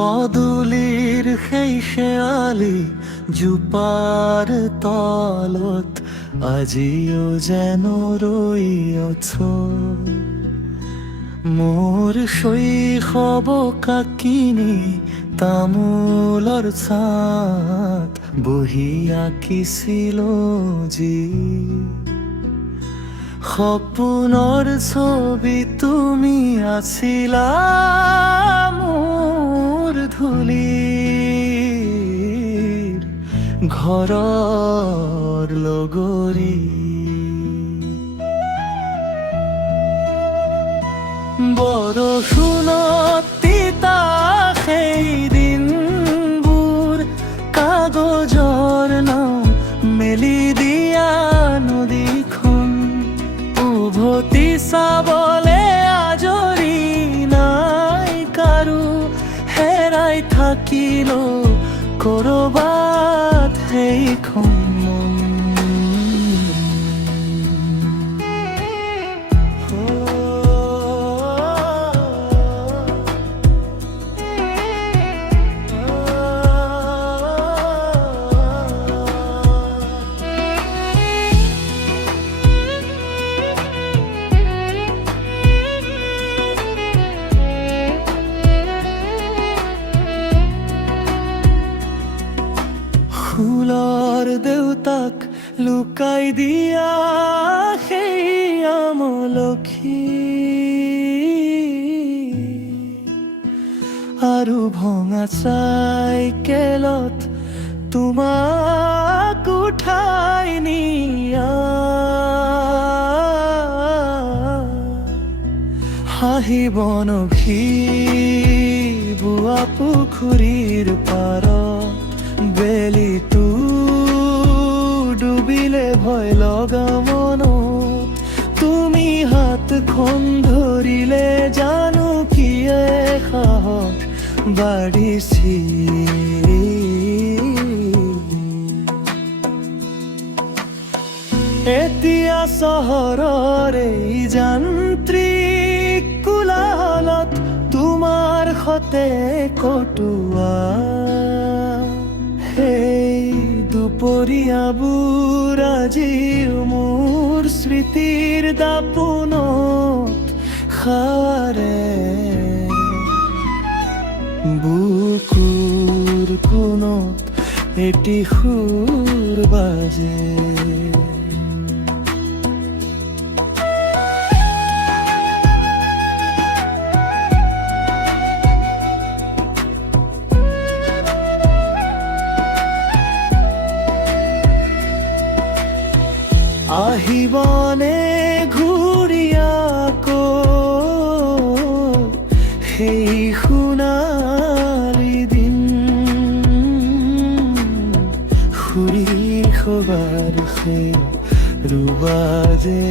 পদূলিৰ সেই শেৱালি জোপাৰ তলত আজিও যেন ৰৈ আছো। মোৰ শৈশৱ কাকিনী তামোলৰ ছাঁত বহি আঁকিছিলো যি সপোনৰ ছবি তুমি আছিলা মোৰ ধূলিৰ ঘৰৰ লগৰী। বৰষুণত তিতা সেই দিনবোৰ কাগজৰ নাম মেলি দিয়া নদীখন উভতি চাবলে আজৰি নাই কাৰো। হেৰাই থাকিলো কৰবাত সেইখন মন। ফুলৰ দেউতাক লুকাই দিয়া সেই আমলখি আৰু ভঙা চাইকেলত তোমাক উঠাই নিয়া হাঁহিব নখি বোৱা পুখুৰীৰ পাৰত বেলিটো ডুবিলে ভয় লগা মনত তুমি হাতখন ধৰিলে জানো কিয়ে সাহস বাঢ়িছিল। এতিয়া চহৰৰ এই যান্ত্ৰিক কোলাহলত তোমাৰ সতে কটোৱা সেই দুপৰীয়াবোৰ আজিও মোৰ স্মৃতিৰ দাপোনত সাৰে বুকুৰ কোণত এটি সুৰ বাজে। আহিবনে ঘূৰি আকৌ সেই সোণালী দিন খুৰী খবাৰ সেই ৰুবা যে